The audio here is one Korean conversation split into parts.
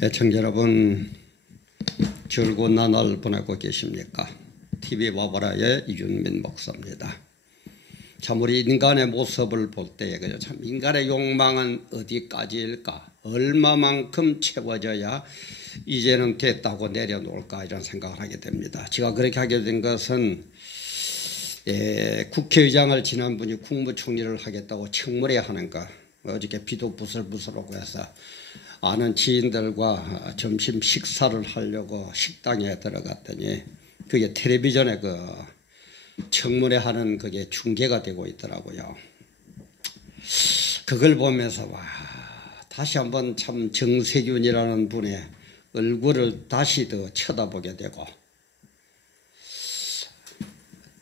애청자 여러분, 즐거운 나날 보내고 계십니까? TV 와보라의 이준민 목사입니다. 참 우리 인간의 모습을 볼 때 참 인간의 욕망은 어디까지일까? 얼마만큼 채워져야 이제는 됐다고 내려놓을까 이런 생각을 하게 됩니다. 제가 그렇게 하게 된 것은 국회의장을 지난 분이 국무총리를 하겠다고 청문회 하는 거 어저께 비도 부슬부슬 오고 해서 아는 지인들과 점심 식사를 하려고 식당에 들어갔더니 그게 텔레비전에 그 청문회 하는 그게 중계가 되고 있더라고요. 그걸 보면서 와, 다시 한번 참 정세균이라는 분의 얼굴을 다시 더 쳐다보게 되고,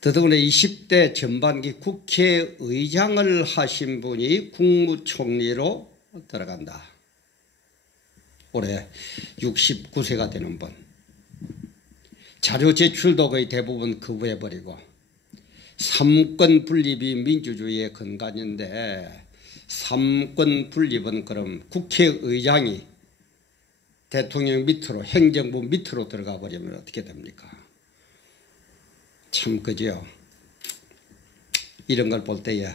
더더구나 20대 전반기 국회의장을 하신 분이 국무총리로 들어간다. 올해 69세가 되는 분. 자료 제출도 거의 대부분 거부해버리고, 삼권 분립이 민주주의의 근간인데 삼권 분립은 그럼 국회의장이 대통령 밑으로, 행정부 밑으로 들어가 버리면 어떻게 됩니까? 참 그죠. 이런 걸 볼 때에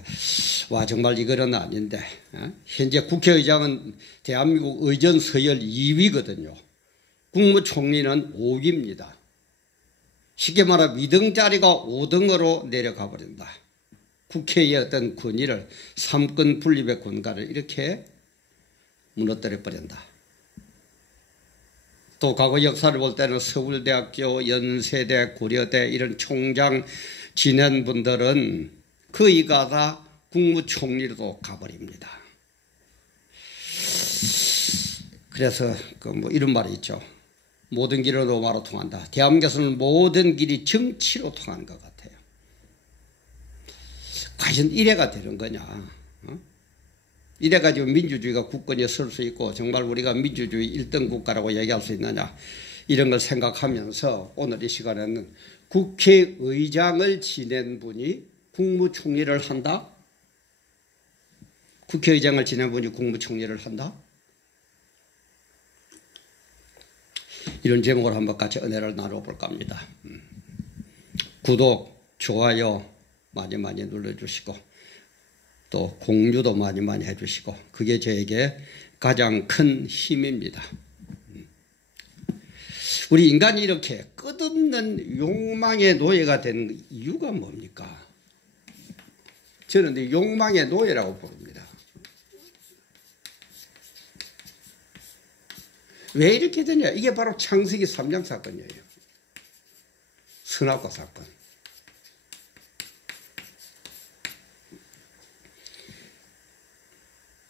와, 정말 이거는 아닌데, 현재 국회의장은 대한민국 의전 서열 2위거든요. 국무총리는 5위입니다. 쉽게 말하면 위등자리가 5등으로 내려가 버린다. 국회의 어떤 권위를, 삼권 분립의 권가를 이렇게 무너뜨려 버린다. 또 과거 역사를 볼 때는 서울대학교, 연세대, 고려대 이런 총장 지낸 분들은 거의가 다 국무총리로 가버립니다. 그래서 뭐 이런 말이 있죠. 모든 길은 로마로 통한다. 대한민국에서는 모든 길이 정치로 통하는 것 같아요. 과연 이래가 되는 거냐? 이래가지고 민주주의가 국권에 설 수 있고 정말 우리가 민주주의 1등 국가라고 얘기할 수 있느냐? 이런 걸 생각하면서 오늘 이 시간에는 국회의장을 지낸 분이 국무총리를 한다? 국회의장을 지낸 분이 국무총리를 한다? 이런 제목으로 한번 같이 은혜를 나눠볼까 합니다. 구독, 좋아요 많이 많이 눌러주시고 또 공유도 많이 많이 해주시고 그게 저에게 가장 큰 힘입니다. 우리 인간이 이렇게 끝없는 욕망의 노예가 되는 이유가 뭡니까? 저는 욕망의 노예라고 부릅니다. 왜 이렇게 되냐? 이게 바로 창세기 3장 사건이에요. 선악과 사건.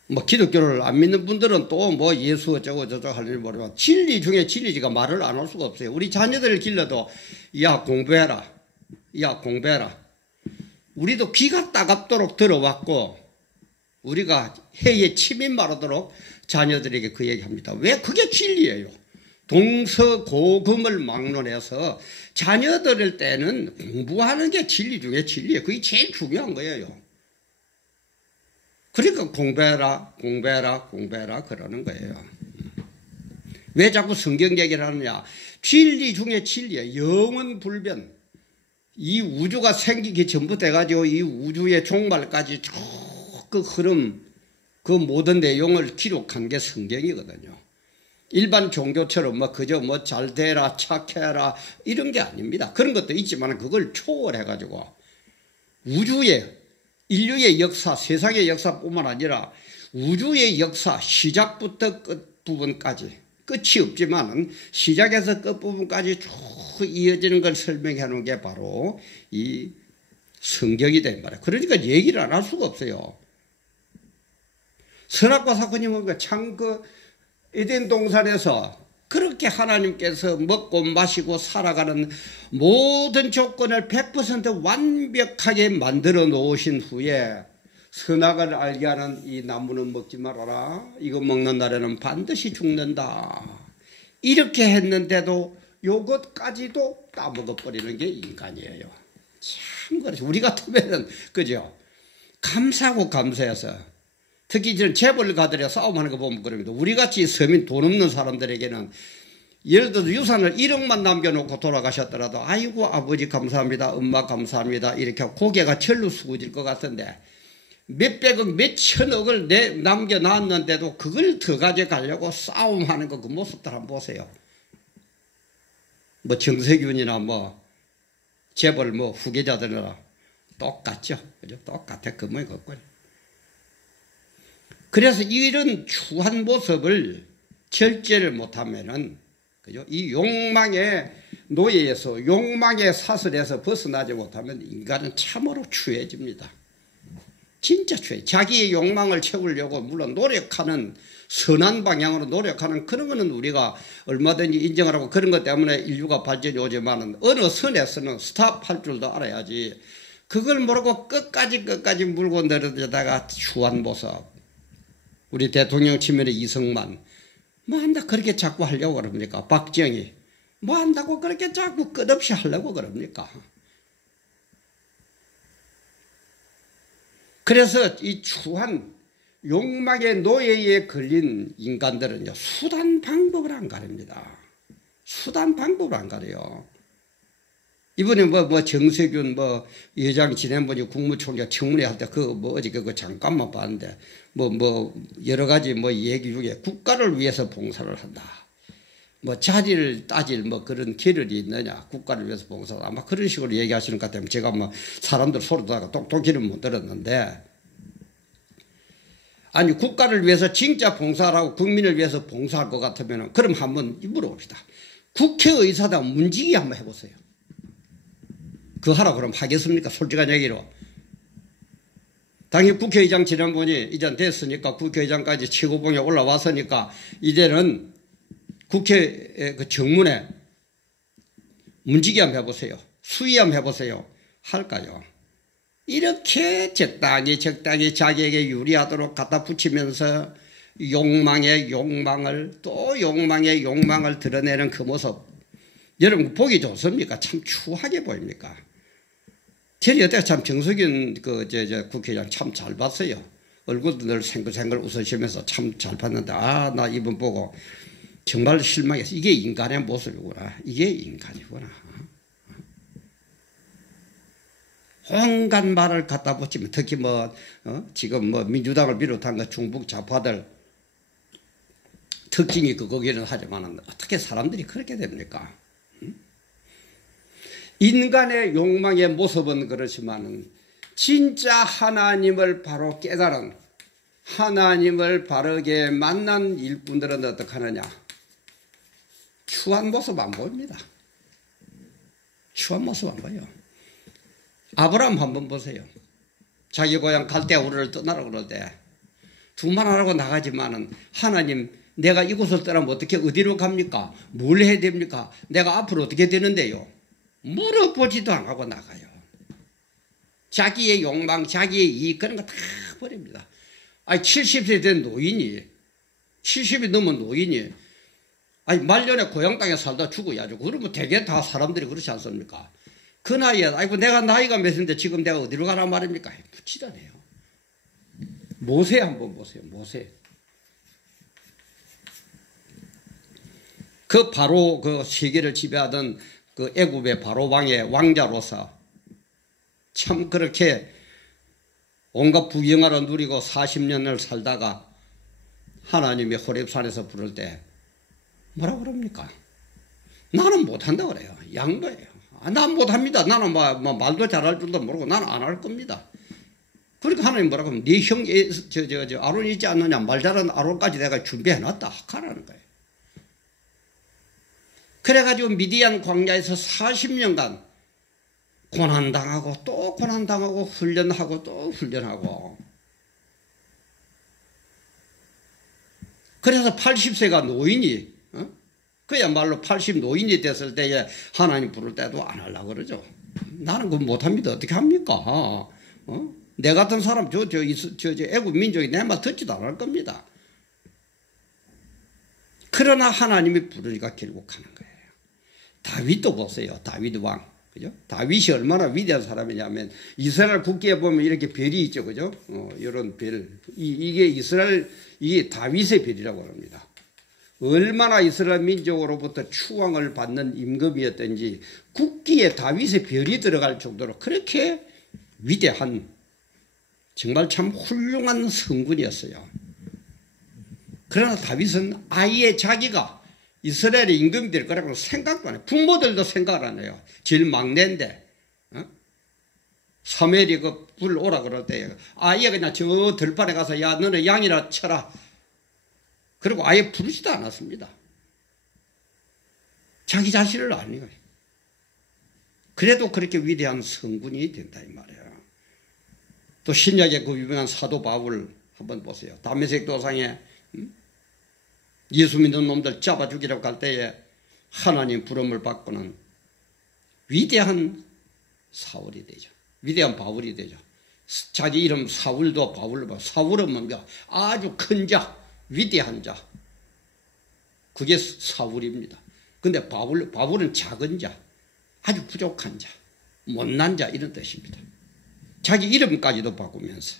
뭐 기독교를 안 믿는 분들은 또 뭐 예수 어쩌고 저쩌고 하는지 모르지만 진리 중에 진리지가 말을 안 할 수가 없어요. 우리 자녀들을 길러도 야 공부해라. 야 공부해라. 우리도 귀가 따갑도록 들어왔고 우리가 해에 침이 마르도록 자녀들에게 그 얘기합니다. 왜? 그게 진리예요. 동서고금을 막론해서 자녀들일 때는 공부하는 게 진리 중에 진리예요. 그게 제일 중요한 거예요. 그러니까 공부해라 공부해라 공부해라 그러는 거예요. 왜 자꾸 성경 얘기를 하느냐? 진리 중에 진리예요. 영원불변. 이 우주가 생기기 전부터 해가지고 이 우주의 종말까지 쭉 그 흐름, 그 모든 내용을 기록한 게 성경이거든요. 일반 종교처럼 뭐 그저 뭐 잘 되라 착해라 이런 게 아닙니다. 그런 것도 있지만 그걸 초월해가지고 우주의 인류의 역사, 세상의 역사뿐만 아니라 우주의 역사 시작부터 끝부분까지 끝이 없지만 시작에서 끝부분까지 쭉 이어지는 걸 설명해 놓은 게 바로 이 성경이 된 말이에요. 그러니까 얘기를 안 할 수가 없어요. 선악과 사건이 뭔가 참 그 에덴 동산에서 그렇게 하나님께서 먹고 마시고 살아가는 모든 조건을 100% 완벽하게 만들어 놓으신 후에 선악을 알게 하는 이 나무는 먹지 말아라. 이거 먹는 날에는 반드시 죽는다. 이렇게 했는데도 요것까지도 따먹어버리는 게 인간이에요. 참 그렇죠. 우리 같으면은 그죠? 감사하고 감사해서 특히 저는 재벌가들이 싸움하는 거 보면 그럽니다. 우리같이 서민 돈 없는 사람들에게는 예를 들어서 유산을 1억만 남겨놓고 돌아가셨더라도 아이고 아버지 감사합니다. 엄마 감사합니다. 이렇게 고개가 절로 숙어질 것 같은데 몇백억 몇천억을 남겨놨는데도 그걸 더 가져가려고 싸움하는 거 그 모습들 한번 보세요. 뭐 정세균이나 뭐 재벌 뭐 후계자들이나 똑같죠. 그죠? 똑같아. 그 모양 같고요. 그래서 이런 추한 모습을 절제를 못하면은, 그죠? 이 욕망의 노예에서, 욕망의 사슬에서 벗어나지 못하면 인간은 참으로 추해집니다. 진짜 추해. 자기의 욕망을 채우려고 물론 노력하는, 선한 방향으로 노력하는 그런 거는 우리가 얼마든지 인정하라고, 그런 것 때문에 인류가 발전이 오지만은 어느 선에서는 스탑할 줄도 알아야지. 그걸 모르고 끝까지 물고 내려다가 추한 모습. 우리 대통령 치면에 이승만. 뭐 한다 그렇게 자꾸 하려고 그럽니까? 박정희. 뭐 한다고 그렇게 자꾸 끝없이 하려고 그럽니까? 그래서 이 추한 욕망의 노예에 걸린 인간들은요, 수단 방법을 안 가립니다. 수단 방법을 안 가려요. 이번에 뭐 정세균 여장 지난번에 국무총리가 청문회 할 때 어제 잠깐만 봤는데 여러 가지 얘기 중에 국가를 위해서 봉사를 한다. 자리를 따질 그런 계열이 있느냐. 국가를 위해서 봉사를 아마 그런 식으로 얘기하시는 것 같아요. 제가 사람들 소리 듣다가 똑똑히는 못 들었는데, 아니 국가를 위해서 진짜 봉사하고 국민을 위해서 봉사할 것 같으면 그럼 한번 물어봅시다. 국회의사당 문지기 한번 해보세요. 그거 하라 그러면 하겠습니까? 솔직한 얘기로. 당연히 국회의장 지난번에 이제 됐으니까 국회의장까지 최고봉에 올라왔으니까 이제는 국회 그 정문에 문지기 한번 해보세요. 수위 한번 해보세요. 할까요? 이렇게 적당히 자기에게 유리하도록 갖다 붙이면서 욕망의 욕망을 또 욕망의 욕망을 드러내는 그 모습, 여러분 보기 좋습니까? 참 추하게 보입니까? 저는 여태가 참 정석윤 국회의장 참 잘 봤어요. 얼굴도 늘 생글생글 웃으시면서 참 잘 봤는데, 나 이분 보고 정말 실망해서 이게 인간의 모습이구나. 이게 인간이구나. 온갖 말을 갖다 붙이면, 특히 지금 민주당을 비롯한 중북 좌파들 특징이 그거기는 하지만 어떻게 사람들이 그렇게 됩니까? 인간의 욕망의 모습은 그렇지만은 진짜 하나님을 바로 깨달은, 하나님을 바르게 만난 일꾼들은 어떻게 하느냐? 추한 모습 안 보입니다. 추한 모습 안 보여요. 아브라함 한번 보세요. 자기 고향 갈대우르를 떠나라 그럴 때 두말하라고 나가지만은, 하나님 내가 이곳을 떠나면 어떻게 어디로 갑니까? 뭘 해야 됩니까? 내가 앞으로 어떻게 되는데요? 물어보지도 안 하고 나가요. 자기의 욕망, 자기의 이익 그런 거 다 버립니다. 아니 70세 된 노인이, 70이 넘은 노인이 아니 말년에 고향 땅에 살다 죽어야죠. 그러면 대개 다 사람들이 그렇지 않습니까? 그 나이에 아이고 내가 나이가 몇인데 지금 내가 어디로 가란 말입니까? 묻지다네요. 모세 한번 보세요. 모세. 그 바로 그 세계를 지배하던 그 애굽의 바로 왕의 왕자로서 참 그렇게 온갖 부경화를 누리고 40년을 살다가 하나님의 호렙산에서 부를 때 뭐라 그럽니까? 나는 못한다 그래요. 양보해요. 난 못합니다. 나는 말도 잘할 줄도 모르고 나는 안 할 겁니다. 그러니까 하나님 뭐라고 하면 네 형 아론이 있지 않느냐, 말 잘하는 아론까지 내가 준비해놨다 하라는 거예요. 그래가지고 미디안 광야에서 40년간 고난당하고 또 고난당하고 훈련하고 또 훈련하고, 그래서 80세가 노인이 그야말로 80 노인이 됐을 때에 하나님 부를 때도 안 하려고 그러죠. 나는 그거 못합니다. 어떻게 합니까? 내 같은 사람 저 애국 민족이 내 말 듣지도 않을 겁니다. 그러나 하나님이 부르니까 결국 하는 거예요. 다윗도 보세요. 다윗 왕. 그죠? 다윗이 얼마나 위대한 사람이냐면 이스라엘 국기에 보면 이렇게 별이 있죠. 그죠? 이런 별. 이게 이게 다윗의 별이라고 합니다. 얼마나 이스라엘 민족으로부터 추앙을 받는 임금이었던지 국기에 다윗의 별이 들어갈 정도로 그렇게 위대한 정말 참 훌륭한 성군이었어요. 그러나 다윗은 아예 자기가 이스라엘의 임금이 될 거라고 생각도 안 해요. 부모들도 생각을 안 해요. 제일 막내인데 사무엘이 불 오라 그럴 때 아예 그냥 저 들판에 가서 야 너는 양이나 쳐라. 그리고 아예 부르지도 않았습니다. 자기 자신을 아는 거예요. 그래도 그렇게 위대한 성군이 된다 이 말이에요. 또 신약의 그 유명한 사도 바울 한번 보세요. 다메섹 도상에 예수 믿는 놈들 잡아 죽이려고 갈 때에 하나님 부름을 받고는 위대한 사울이 되죠. 위대한 바울이 되죠. 자기 이름 사울도 바울로 사울은 뭔가 아주 큰 자, 위대한 자. 그게 사울입니다. 근데 바울은 작은 자, 아주 부족한 자, 못난 자 이런 뜻입니다. 자기 이름까지도 바꾸면서.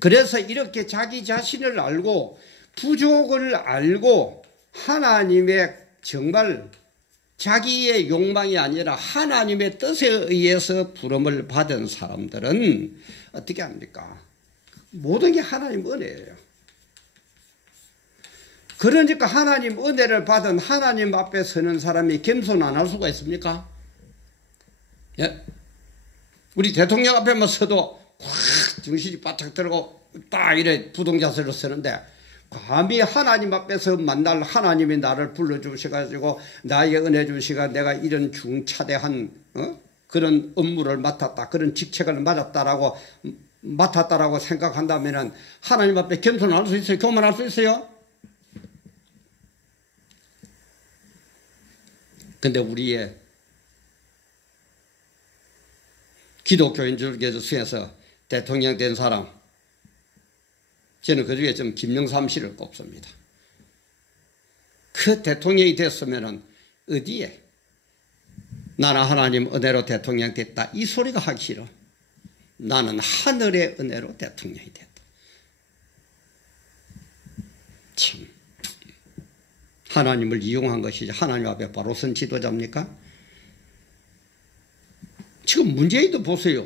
그래서 이렇게 자기 자신을 알고 부족을 알고 하나님의 정말 자기의 욕망이 아니라 하나님의 뜻에 의해서 부름을 받은 사람들은 어떻게 합니까? 모든 게 하나님 은혜예요. 그러니까 하나님 은혜를 받은 하나님 앞에 서는 사람이 겸손 안 할 수가 있습니까? 예? 우리 대통령 앞에만 서도 확 정신이 바짝 들고 딱 이래 부동자세로 서는데 감히 하나님 앞에서 만날 하나님이 나를 불러주셔가지고 나에게 은혜 주시가 내가 이런 중차대한 그런 업무를 맡았다, 그런 직책을 맡았다라고 생각한다면은 하나님 앞에 겸손할 수 있어요? 교만할 수 있어요? 근데 우리의 기독교인 중에서 대통령 된 사람, 저는 그 중에 좀 김영삼 씨를 꼽습니다. 그 대통령이 됐으면은 어디에 나는 하나님 은혜로 대통령 됐다 이 소리가 하기 싫어. 나는 하늘의 은혜로 대통령이 됐다. 참 하나님을 이용한 것이지 하나님 앞에 바로 선 지도자입니까? 지금 문재인도 보세요.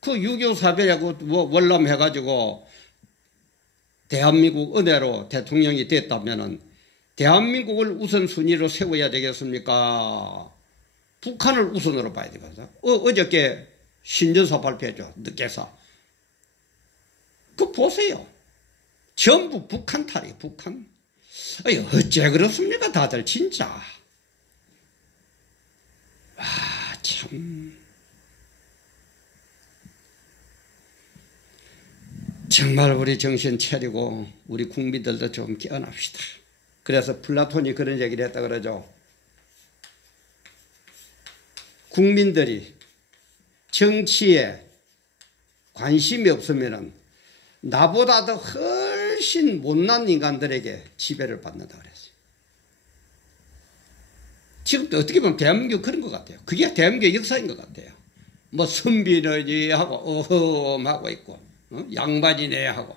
그 6.25 사변하고 월남 해가지고 대한민국 은혜로 대통령이 됐다면은 대한민국을 우선순위로 세워야 되겠습니까? 북한을 우선으로 봐야 되거든요. 어저께 신년사 발표했죠. 늦게서. 그거 보세요. 전부 북한 탈이에요. 북한. 아니, 어째 그렇습니까? 다들 진짜. 와, 참. 정말 우리 정신 차리고 우리 국민들도 좀 깨어납시다. 그래서 플라톤이 그런 얘기를 했다 그러죠. 국민들이 정치에 관심이 없으면 나보다 더 훨씬 못난 인간들에게 지배를 받는다 그랬어요. 지금도 어떻게 보면 대한민국 그런 것 같아요. 그게 대한민국의 역사인 것 같아요. 뭐 선비너지 하고 어흠하고 있고 양반이네 하고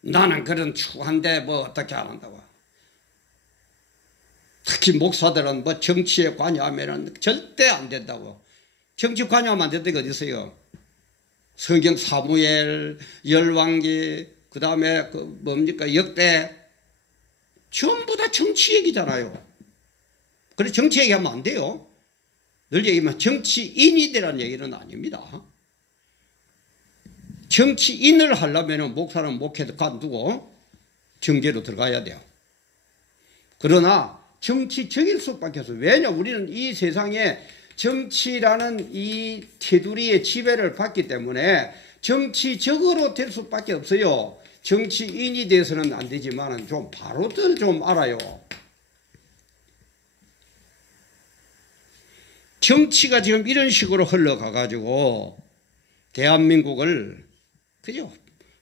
나는 그런 추한데 뭐 어떻게 안 한다고. 특히 목사들은 뭐 정치에 관여하면 절대 안 된다고. 정치 관여하면 안 된다는 게 어디 있어요? 성경 사무엘, 열왕기, 그 다음에 그 뭡니까 역대 전부 다 정치 얘기잖아요. 그래서 정치 얘기하면 안 돼요. 늘 얘기하면 정치인이 되라는 얘기는 아닙니다. 정치인을 하려면 목사는 목회도 관두고 정계로 들어가야 돼요. 그러나 정치적일 수밖에 없어요. 왜냐 우리는 이 세상에 정치라는 이 테두리의 지배를 받기 때문에 정치적으로 될 수밖에 없어요. 정치인이 돼서는 안 되지만 좀 바로들 좀 알아요. 정치가 지금 이런 식으로 흘러가가지고 대한민국을 그죠?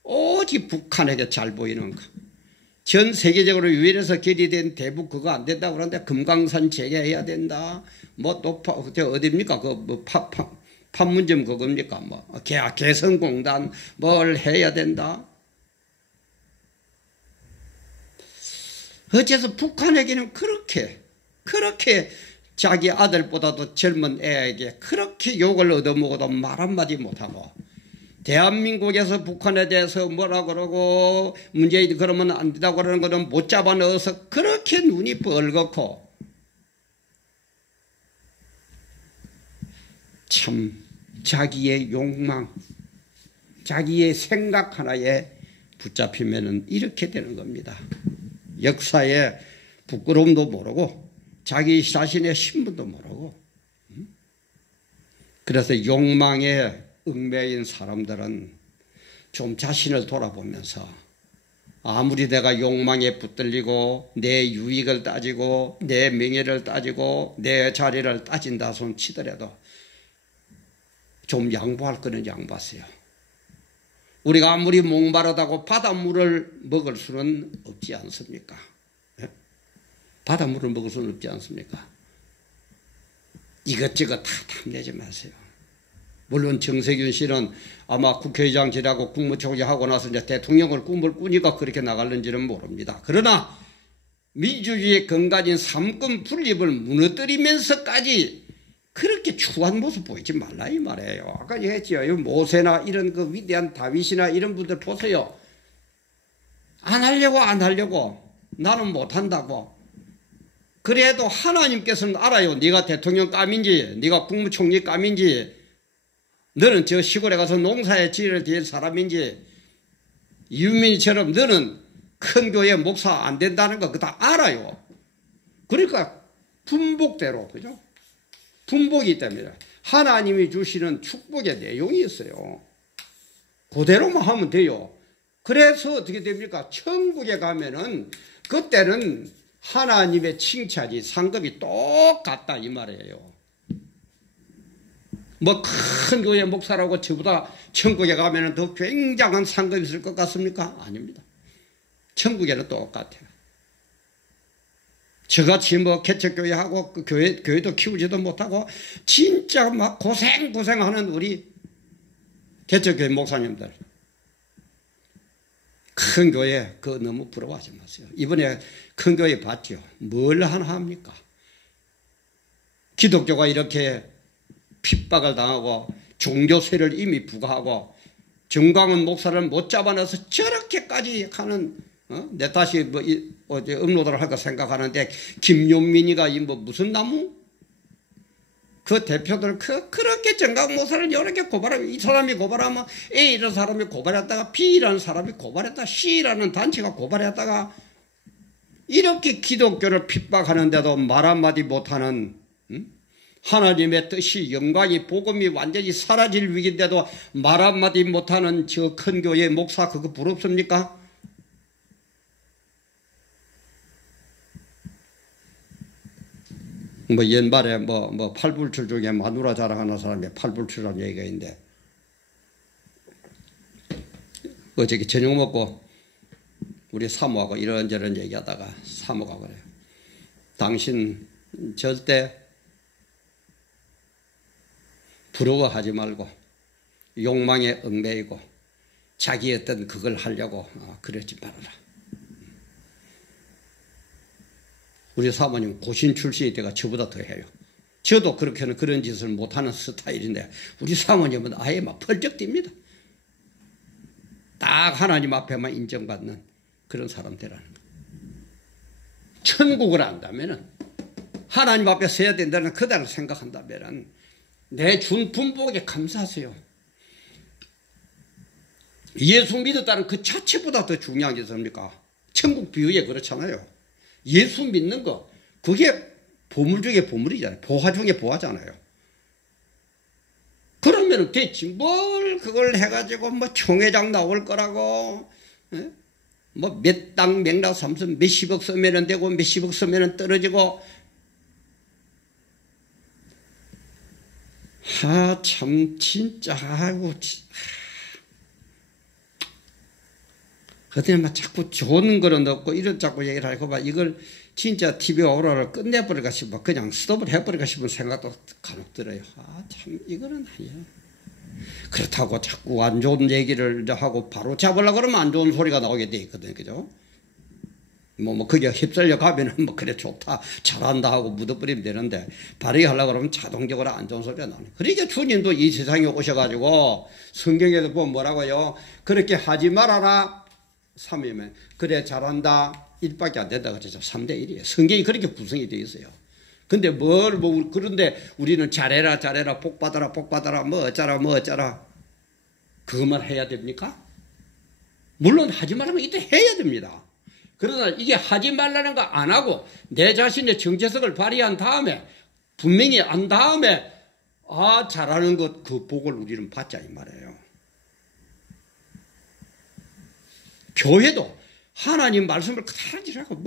오직 북한에게 잘 보이는 거. 전 세계적으로 유엔에서 결의된 대북 그거 안 된다고 그러는데 금강산 재개해야 된다. 뭐 또 어디입니까? 그 판문점 그겁니까? 뭐 개성공단 뭘 해야 된다. 어째서 북한에게는 그렇게 자기 아들보다도 젊은 애에게 그렇게 욕을 얻어먹어도 말 한마디 못하고, 대한민국에서 북한에 대해서 뭐라 그러고 문재인 그러면 안 된다고 그러는 거는 못 잡아 넣어서 그렇게 눈이 벌겋고, 참 자기의 욕망, 자기의 생각 하나에 붙잡히면은 이렇게 되는 겁니다. 역사의 부끄러움도 모르고 자기 자신의 신분도 모르고. 그래서 욕망에 얽매인 사람들은 좀 자신을 돌아보면서, 아무리 내가 욕망에 붙들리고 내 유익을 따지고 내 명예를 따지고 내 자리를 따진다 손 치더라도 좀 양보할 거는 양보하세요. 우리가 아무리 목마르다고 바닷물을 먹을 수는 없지 않습니까? 예? 바닷물을 먹을 수는 없지 않습니까? 이것저것 다 탐내지 마세요. 물론 정세균 씨는 아마 국회의장 지나고 국무총리 하고 나서 이제 대통령을 꿈을 꾸니까 그렇게 나갈는지는 모릅니다. 그러나 민주주의의 근간인 삼권 분립을 무너뜨리면서까지 그렇게 추한 모습 보이지 말라 이 말이에요. 아까 얘기했죠. 모세나 이런 그 위대한 다윗이나 이런 분들 보세요. 안 하려고 나는 못한다고. 그래도 하나님께서는 알아요. 네가 대통령 감인지 네가 국무총리 감인지 너는 저 시골에 가서 농사에 지혜를 댈 사람인지, 유민이처럼 너는 큰 교회 목사 안 된다는 거 그거 다 알아요. 그러니까 분복대로, 그죠? 분복이기 때문에 하나님이 주시는 축복의 내용이 있어요. 그대로만 하면 돼요. 그래서 어떻게 됩니까? 천국에 가면은 그때는 하나님의 칭찬이 상급이 똑같다 이 말이에요. 뭐 큰 교회 목사라고 저보다 천국에 가면은 더 굉장한 상급이 있을 것 같습니까? 아닙니다. 천국에는 똑같아요. 저같이 뭐 개척교회하고 그 교회도 키우지도 못하고 진짜 막 고생하는 우리 개척교회 목사님들, 큰 교회 그거 너무 부러워하지 마세요. 이번에 큰 교회 봤죠. 뭘 하나 합니까? 기독교가 이렇게 핍박을 당하고 종교세를 이미 부과하고 정광훈 목사를 못 잡아넣어서 저렇게까지 하는, 내 다시 뭐 어제 업로드를 할까 생각하는데, 김용민이가 이 뭐 무슨 나무? 그 대표들 그렇게 정광훈 목사를 이렇게 고발하고, 이 사람이 고발하면 A라는 사람이 고발했다가 B라는 사람이 고발했다, C라는 단체가 고발했다가, 이렇게 기독교를 핍박하는데도 말 한마디 못하는, 하나님의 뜻이, 영광이, 복음이 완전히 사라질 위기인데도 말 한마디 못하는 저 큰 교회 목사 그거 부럽습니까? 뭐 옛말에 뭐 팔불출 중에 마누라 자랑하는 사람이 팔불출이라는 얘기가 있는데, 어저께 저녁 먹고 우리 사모하고 이런저런 얘기하다가 사모가 그래요. 당신 절대 부러워하지 말고 욕망에 얽매이고 자기 어떤 그걸 하려고 그러지 말아라. 우리 사모님 고신 출신이 때가 저보다 더 해요. 저도 그렇게는 그런 짓을 못하는 스타일인데 우리 사모님은 아예 막 펄쩍 뜁니다. 딱 하나님 앞에만 인정받는 그런 사람들이라는 거예요. 천국을 안다면은, 하나님 앞에 서야 된다는 그대로 생각한다면은 내 준 분복에 감사하세요. 예수 믿었다는 그 자체보다 더 중요한 게 있습니까? 천국 비유에 그렇잖아요. 예수 믿는 거, 그게 보물 중에 보물이잖아요. 보화 중에 보화잖아요. 그러면 됐지. 뭘 그걸 해가지고 뭐 총회장 나올 거라고, 뭐 몇 당 맥락 삼선 몇십억 쓰면은 되고 몇십억 쓰면은 떨어지고. 참 진짜 아이고 그때 막 자꾸 좋은 거는 넣고 이런 자꾸 얘기를 하고 봐. 이걸 진짜 TV 오라를 끝내버릴까 싶어. 그냥 스톱을 해버릴까 싶은 생각도 간혹 들어요. 아, 참, 이거는 아니야. 그렇다고 자꾸 안 좋은 얘기를 하고 바로 잡으려고 그러면 안 좋은 소리가 나오게 돼 있거든. 그죠? 그게 휩쓸려 가면은 그래 좋다, 잘한다 하고 묻어버리면 되는데, 바르게 하려고 그러면 자동적으로 안 좋은 소리가 나오네. 그러니까 주님도 이 세상에 오셔가지고 성경에도 보면 뭐라고요? 그렇게 하지 말아라. 3이면 그래 잘한다 1밖에 안 된다 그러죠. 3대 1이에요. 성경이 그렇게 구성이 되어 있어요. 근데 그런데 우리는 잘해라 잘해라 복 받아라 복 받아라 뭐 어쩌라 그것만 해야 됩니까? 물론 하지 말라면 이때 해야 됩니다. 그러나 이게 하지 말라는 거 안 하고 내 자신의 정체성을 발휘한 다음에 분명히 안 다음에 잘하는 것 그 복을 우리는 받자 이 말이에요. 교회도 하나님 말씀을 그대로 지라고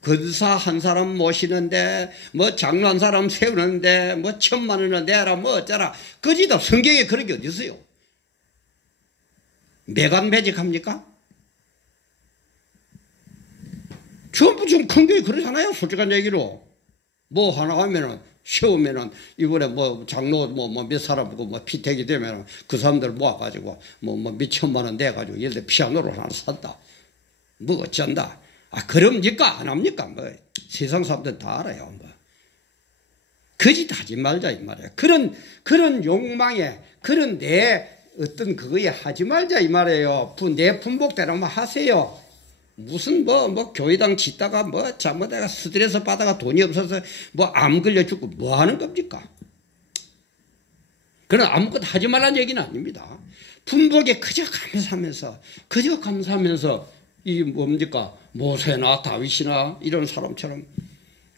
근사 한 사람 모시는데 장로 한 사람 세우는데 1,000,000원을 내라 어쩌라 거지다. 성경에 그런 게 어디 있어요? 매간매직합니까? 전부 지금 큰 교회 그러잖아요. 솔직한 얘기로 하나 하면은 세우면은 이번에 장로 몇 사람 피택이 되면은 그 사람들 모아가지고 몇 1,000,000원 내가지고 예를 들어 피아노를 하나 산다. 어쩐다. 그럽니까? 안 합니까? 세상 사람들 다 알아요. 거짓 하지 말자 이 말이에요. 그런 욕망에 그런 내 어떤 그거에 하지 말자 이 말이에요. 내 분복대로 하세요. 무슨 교회당 짓다가 잘못해가 스트레스 받아가 돈이 없어서 암 걸려 죽고 하는 겁니까? 그건 아무것도 하지 말라는 얘기는 아닙니다. 분복에 그저 감사하면서 이 뭡니까? 모세나 다윗이나 이런 사람처럼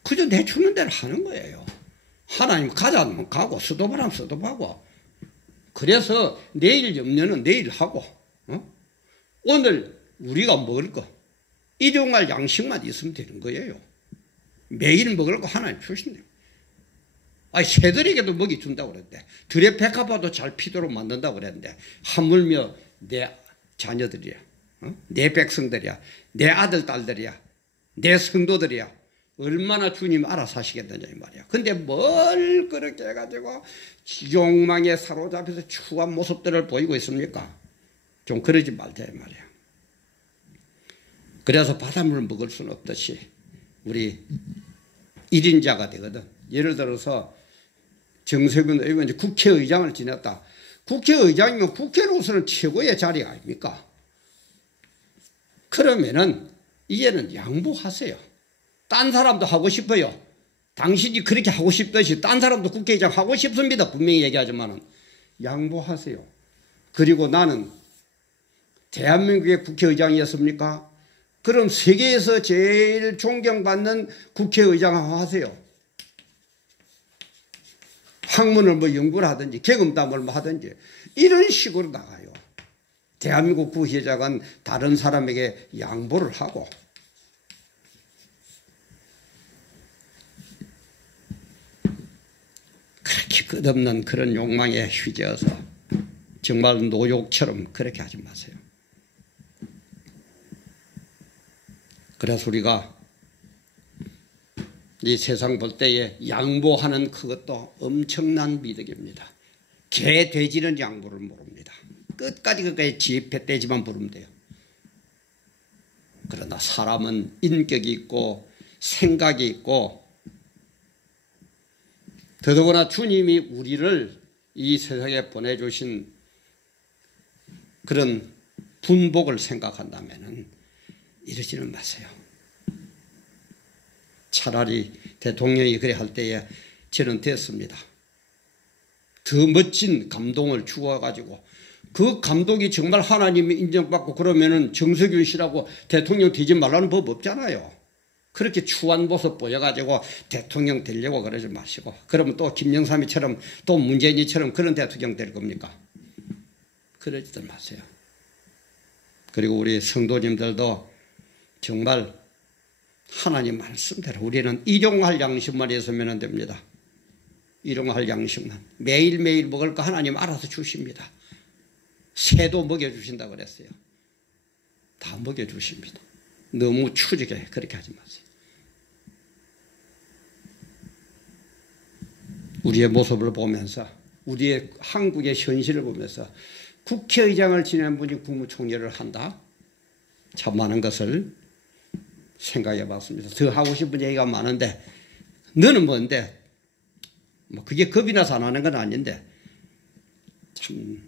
그저 내주는 대로 하는 거예요. 하나님 가자면 가고 스톱하라면 스톱하고 그래서 내일 염려는 내일 하고 오늘 우리가 먹을 거 일용할 양식만 있으면 되는 거예요. 매일 먹을 거 하나님 주신대요. 새들에게도 먹이 준다고 그랬는데 들의 백합화도 잘 피도록 만든다고 그랬는데 하물며 내 자녀들이야. 내 백성들이야. 내 아들 딸들이야. 내 성도들이야. 얼마나 주님 알아서 하시겠느냐 이 말이야. 근데 뭘 그렇게 해가지고 욕망에 사로잡혀서 추한 모습들을 보이고 있습니까? 좀 그러지 말자 이 말이야. 그래서 바닷물을 먹을 수는 없듯이 우리 1인자가 되거든. 예를 들어서 정세균 의원이 국회의장을 지냈다. 국회의장이면 국회로서는 최고의 자리 아닙니까? 그러면은 이제는 양보하세요. 딴 사람도 하고 싶어요. 당신이 그렇게 하고 싶듯이 딴 사람도 국회의장 하고 싶습니다. 분명히 얘기하지만은 양보하세요. 그리고 나는 대한민국의 국회의장이었습니까? 그럼 세계에서 제일 존경받는 국회의장 하세요. 학문을 연구를 하든지 경험담을 하든지 이런 식으로 나가요. 대한민국 국회의장은 다른 사람에게 양보를 하고 그렇게 끝없는 그런 욕망에 휘저어서 정말 노욕처럼 그렇게 하지 마세요. 그래서 우리가 이 세상 볼 때에 양보하는 그것도 엄청난 미덕입니다. 개, 돼지는 양보를 모릅니다. 끝까지 지 뱃돼지만 부르면 돼요. 그러나 사람은 인격이 있고 생각이 있고 더더구나 주님이 우리를 이 세상에 보내주신 그런 분복을 생각한다면 이러지는 마세요. 차라리 대통령이 그래 할 때에 저는 됐습니다. 더 멋진 감동을 주어가지고 그 감독이 정말 하나님이 인정받고 그러면은 정석윤 씨라고 대통령 되지 말라는 법 없잖아요. 그렇게 추한 모습 보여가지고 대통령 되려고 그러지 마시고 그러면 또 김영삼이처럼 또 문재인이처럼 그런 대통령 될 겁니까? 그러지들 마세요. 그리고 우리 성도님들도 정말 하나님 말씀대로 우리는 일용할 양식만 있으면 안 됩니다. 일용할 양식만. 매일매일 먹을 거 하나님 알아서 주십니다. 새도 먹여주신다고 그랬어요. 다 먹여주십니다. 너무 추지게 그렇게 하지 마세요. 우리의 모습을 보면서, 우리의 한국의 현실을 보면서 국회의장을 지낸 분이 국무총리를 한다? 참 많은 것을 생각해 봤습니다. 더 하고 싶은 얘기가 많은데, 너는 뭔데? 뭐 그게 겁이 나서 안 하는 건 아닌데, 참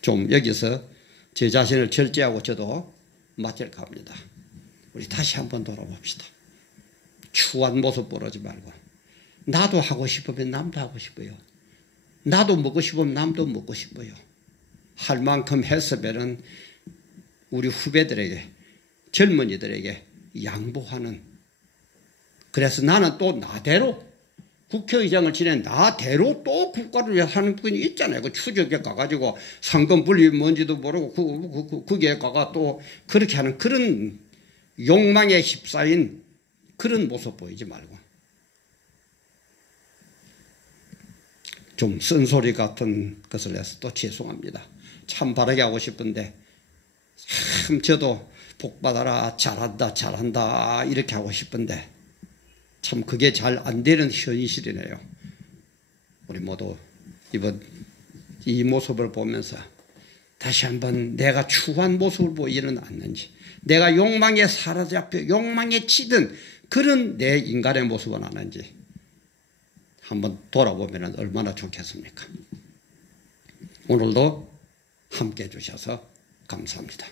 좀 여기서 제 자신을 절제하고 저도 맡길까 합니다. 우리 다시 한번 돌아봅시다. 추한 모습 보지 말고, 나도 하고 싶으면 남도 하고 싶어요. 나도 먹고 싶으면 남도 먹고 싶어요. 할 만큼 했으면 우리 후배들에게, 젊은이들에게 양보하는, 그래서 나는 또 나대로, 국회의장을 지낸 나대로 또 국가를 위해 하는 분이 있잖아요. 그 추적에 가가지고 상권 분립이 뭔지도 모르고 그게 가가 또 그렇게 하는 그런 욕망에 휩싸인 그런 모습 보이지 말고, 좀 쓴소리 같은 것을 해서 또 죄송합니다. 참 바르게 하고 싶은데, 참 저도 복받아라, 잘한다 이렇게 하고 싶은데 참 그게 잘 안 되는 현실이네요. 우리 모두 이번 이 모습을 보면서 다시 한번 내가 추한 모습을 보이지는 않는지, 내가 욕망에 사로잡혀 욕망에 치든 그런 내 인간의 모습은 아는지 한번 돌아보면 얼마나 좋겠습니까? 오늘도 함께 해주셔서 감사합니다.